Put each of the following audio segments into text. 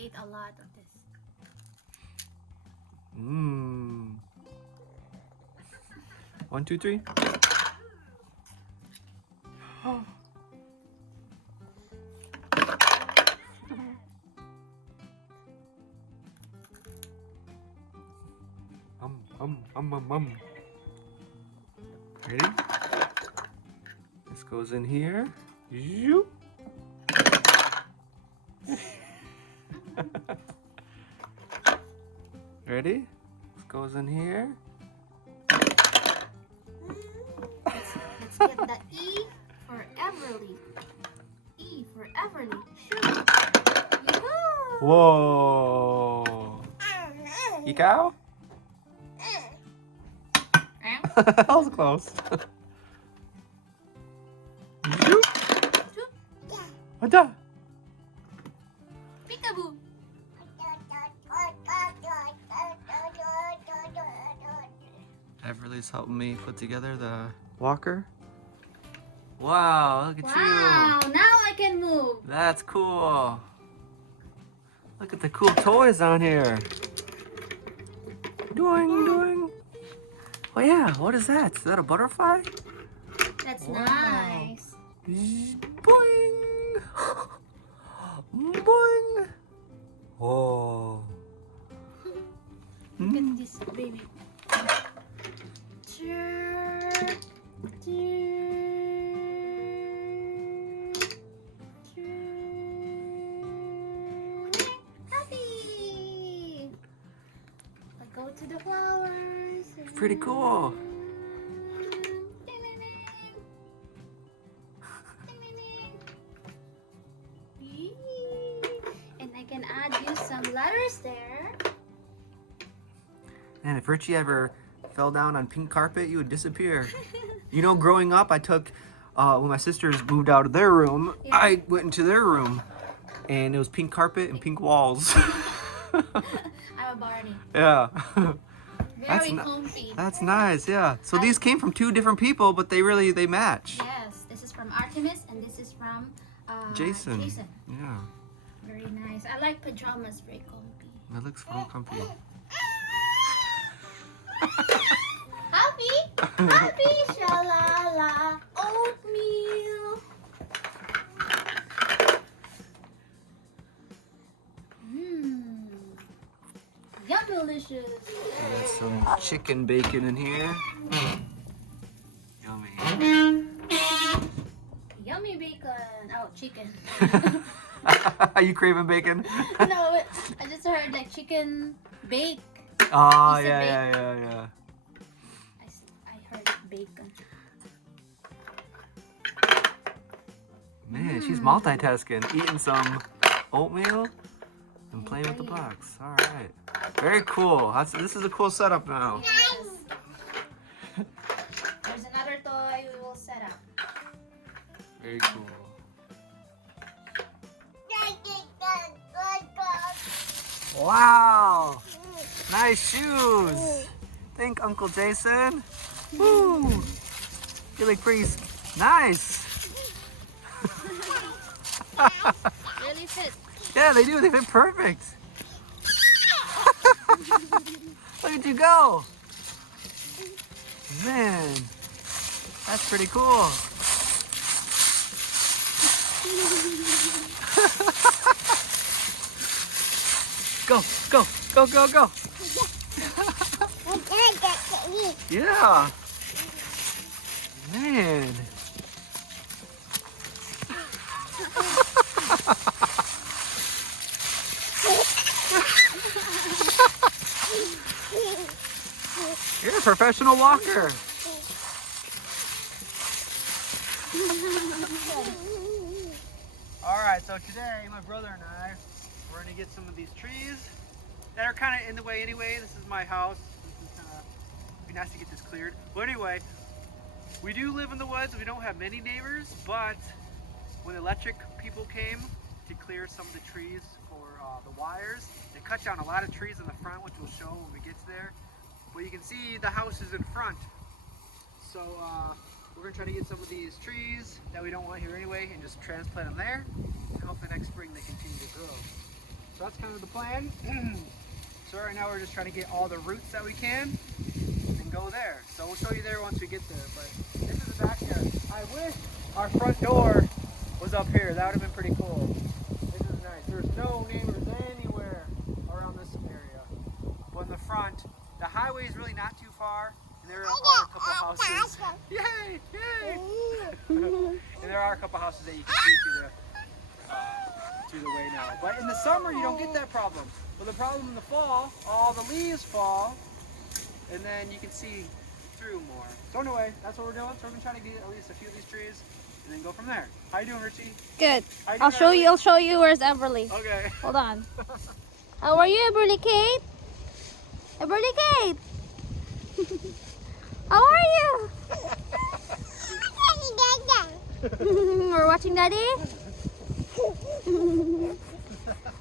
ate a lot of this. Mmm. 1, 2, 3. Oh. Ready? This goes in here. Zoop. Ready? This goes in here. Let's get the E for Everly. E for Everly. Shoot. Yoo-hoo! Whoa! Ikaw? That was close. Zoop. Ada. Peekaboo. Everly's helping me put together the walker. Wow, look at Wow, you. now I can move. That's cool. Look at the cool toys on here. Doing, doing. Oh yeah, what is that? Is that a butterfly? That's Wow. nice. Boing. Boing. Oh. Look at this baby. Happy! I go to the flowers. Pretty cool. And I can add you some letters there. And if Richie ever fell down on pink carpet, you would disappear. You know, growing up, I took, when my sisters moved out of their room, Yeah. I went into their room, and it was pink carpet and pink walls. I'm a Barney. Yeah. Very comfy. That's nice, yeah. So these came from 2 different people, but they match. Yes, this is from Artemis and this is from Jason. Yeah. Very nice. I like pajamas, very comfy. That looks real comfy. Happy, happy, shalala, oatmeal. Mmm, yum, delicious. There's some chicken bacon in here. Yummy. Yummy bacon. Oh, chicken. Are you craving bacon? No, I just heard like chicken bake. Oh, You said yeah. I heard bacon. Man, she's multitasking, eating some oatmeal and playing with the box. All right, very cool. This is a cool setup now. Yes. There's another toy we will set up. Very cool. Wow, nice shoes. Thank Uncle Jason. Woo, you look pretty nice. Really fit. Yeah, they do. They fit perfect. Look at you go. Man, that's pretty cool. Go, go, go, go, go. Yeah. Man. You're a professional walker. All right, so today my brother and I, we're gonna get some of these trees that are kind of in the way anyway. This is my house. This is kind of, be nice to get this cleared. But anyway, we do live in the woods. We don't have many neighbors, but when the electric people came to clear some of the trees for the wires, they cut down a lot of trees in the front, which we'll show when we get there. But you can see the house is in front. So we're gonna try to get some of these trees that we don't want here anyway and just transplant them there. And hopefully next spring they continue to grow. So that's kind of the plan. So right now we're just trying to get all the roots that we can and go there. So we'll show you there once we get there. But this is the backyard. I wish our front door was up here. That would have been pretty cool. This is nice. There's no neighbors anywhere around this area. But in the front, the highway is really not too far. And there are a couple houses. Yay! Yay! And there are a couple houses that you can see through the way now. But in the summer, you don't get that problem. But the problem in the fall, all the leaves fall, and then you can see through more. So anyway, that's what we're doing. So we're gonna try to get at least a few of these trees, and then go from there. How you doing, Richie? Good. How you I'll doing, show Everly? you. I'll show you where's Everly. Okay. Hold on. How are you, Everly Kate? Everly Kate. How are you? We're watching Daddy.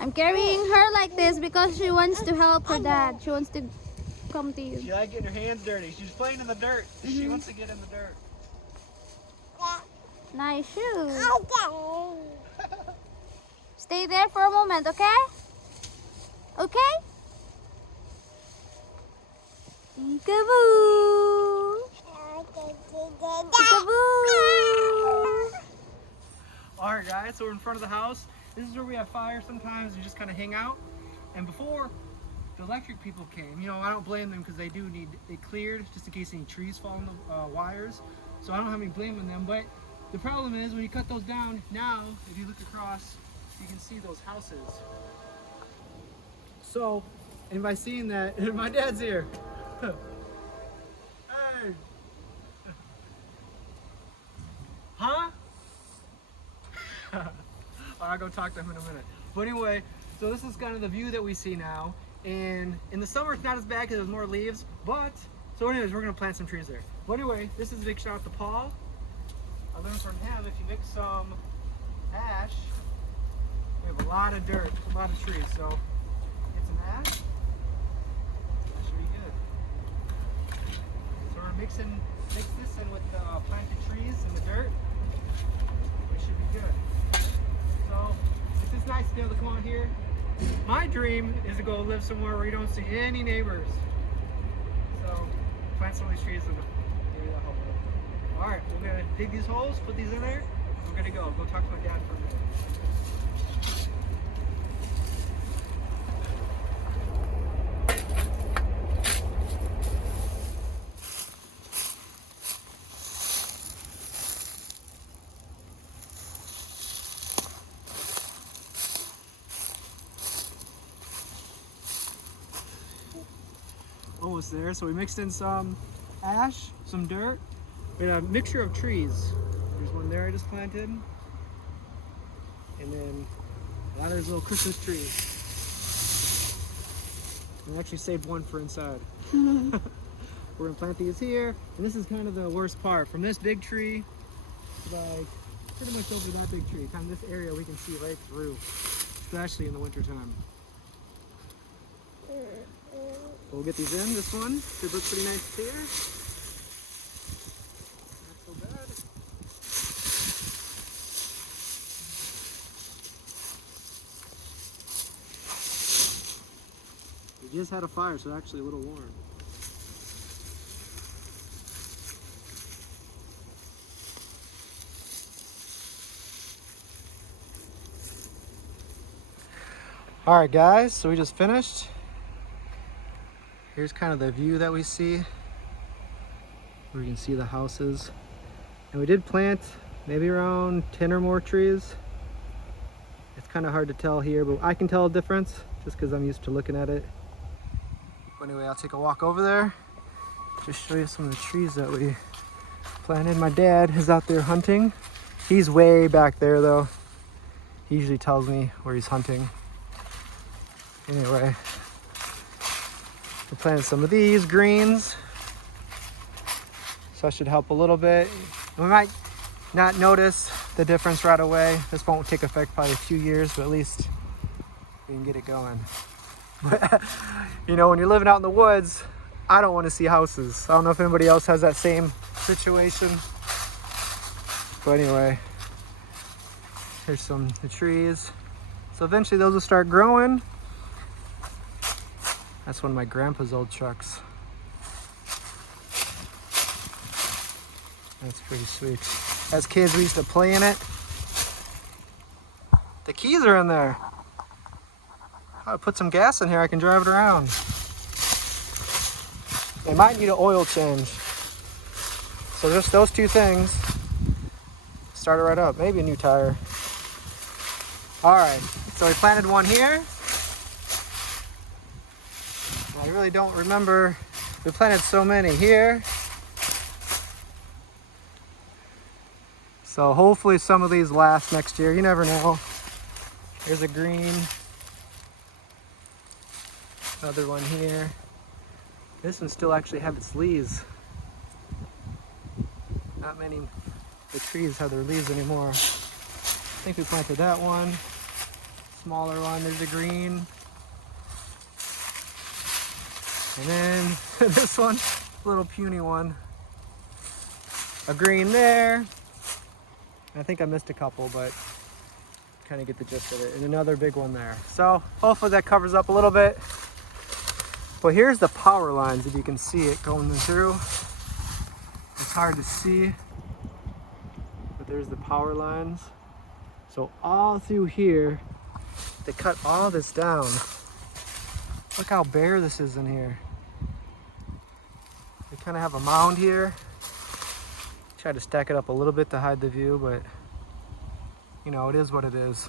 I'm carrying her like this because she wants to help her dad. She wants to come to you. She likes getting her hands dirty. She's playing in the dirt. She wants to get in the dirt. Nice shoes. Stay there for a moment, okay? Okay? Peekaboo! Peekaboo! Alright guys, so we're in front of the house. This is where we have fire sometimes. We just kind of hang out. And before the electric people came, you know, I don't blame them because they do need it cleared just in case any trees fall on the wires. So I don't have any blame on them. But the problem is when you cut those down, now if you look across, you can see those houses. So, and by seeing that, my dad's here. Hey. Huh? I'll go talk to him in a minute. But anyway, so this is kind of the view that we see now. And in the summer, it's not as bad because there's more leaves. But, so anyways, we're going to plant some trees there. But anyway, this is a big shout out to Paul. I learned from him, if you mix some ash, we have a lot of dirt, a lot of trees. So, get some ash. That should be good. So we're mix this in with planted trees in the dirt. It should be good. So it's just nice to be able to come out here. My dream is to go live somewhere where you don't see any neighbors. So plant some of these trees and maybe that'll help. All right, we're gonna dig these holes, put these in there. We're gonna go talk to my dad for a minute. Almost there. So we mixed in some ash, some dirt, and a mixture of trees. There's one there I just planted, and then a lot of those little Christmas trees. I actually saved one for inside. We're gonna plant these here, and this is kind of the worst part. From this big tree, like pretty much over that big tree, kind of this area we can see right through, especially in the winter time. We'll get these in, this one should look pretty nice here. Not so bad. We just had a fire, so it's actually a little warm. All right, guys, so we just finished. Here's kind of the view that we see. We can see the houses. And we did plant maybe around 10 or more trees. It's kind of hard to tell here, but I can tell a difference just because I'm used to looking at it. Anyway, I'll take a walk over there. Just show you some of the trees that we planted. My dad is out there hunting. He's way back there though. He usually tells me where he's hunting. Anyway. We planted some of these greens, so that should help a little bit. We might not notice the difference right away. This won't take effect probably a few years, but at least we can get it going. But you know, when you're living out in the woods, I don't want to see houses. I don't know if anybody else has that same situation. But anyway, here's some of the trees. So eventually those will start growing. That's one of my grandpa's old trucks. That's pretty sweet. As kids, we used to play in it. The keys are in there. I'll put some gas in here, I can drive it around. It might need an oil change. So just those two things. Start it right up, maybe a new tire. All right, so we planted one here. I really don't remember. We planted so many here. So hopefully some of these last next year. You never know. Here's a green. Another one here. This one still actually have its leaves. Not many of the trees have their leaves anymore. I think we planted that one. Smaller one, there's a green. And then this one, little puny one. A green there. I think I missed a couple, but kind of get the gist of it. And another big one there. So hopefully that covers up a little bit. But here's the power lines, if you can see it going through. It's hard to see, but there's the power lines. So all through here, they cut all this down. Look how bare this is in here. They kind of have a mound here. Try to stack it up a little bit to hide the view, but you know, it is what it is.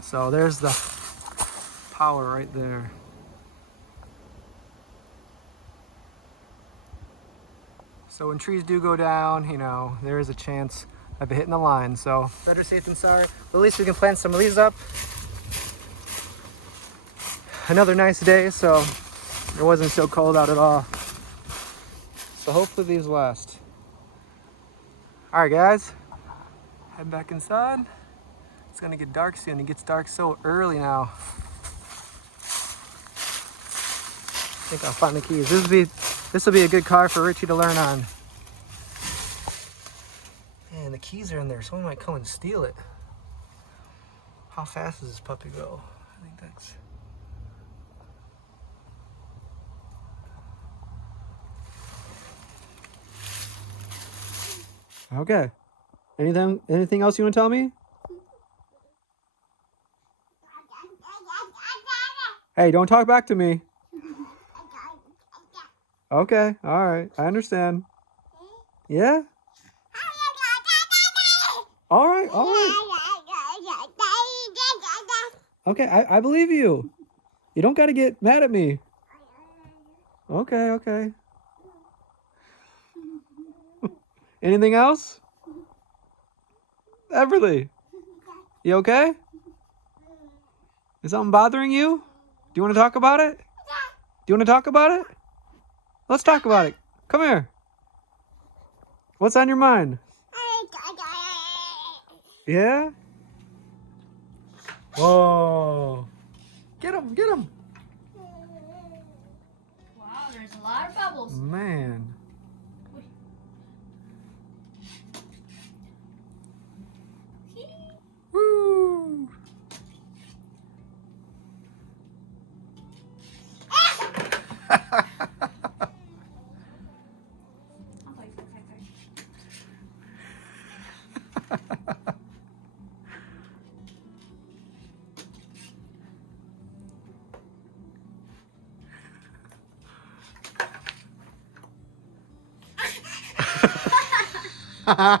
So there's the power right there. So when trees do go down, you know, there is a chance of it hitting the line. So better safe than sorry. But at least we can plant some of these up. Another nice day, so it wasn't so cold out at all. So hopefully these last. All right, guys, head back inside. It's gonna get dark soon. It gets dark so early now. I think I'll find the keys. This will be a good car for Richie to learn on. Man, the keys are in there. Someone might come and steal it. How fast does this puppy go? I think that's... Okay. Anything else you want to tell me? Hey, don't talk back to me. Okay, all right. I understand. Yeah? All right, all right. Okay, I believe you. You don't got to get mad at me. Okay, okay. Anything else? Everly, you okay? Is something bothering you? Do you want to talk about it? Do you want to talk about it? Let's talk about it. Come here. What's on your mind? Yeah? Whoa. Get him, get him. Wow, there's a lot of bubbles. Man. Woo. I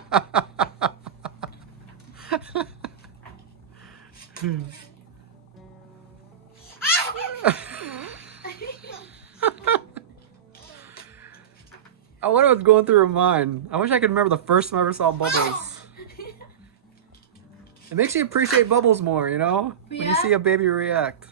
wonder what's going through her mind. I wish I could remember the first time I ever saw bubbles. It makes you appreciate bubbles more, you know? When you see a baby react.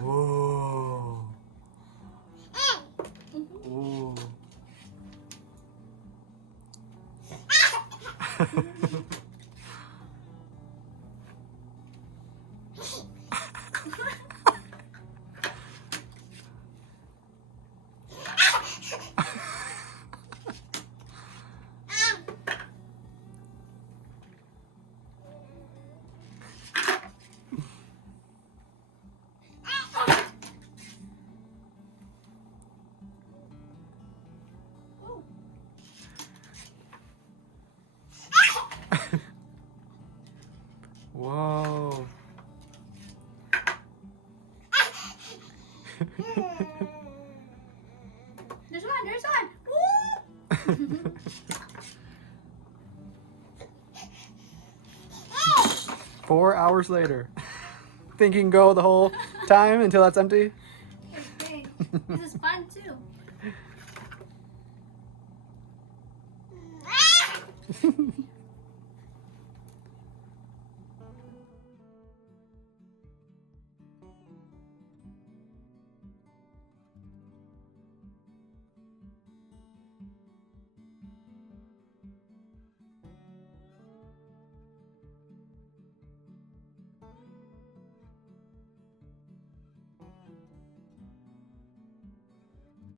Whoa. Whoa. There's one. Woo! 4 hours later. Think you can go the whole time until that's empty? Okay. This is fun too.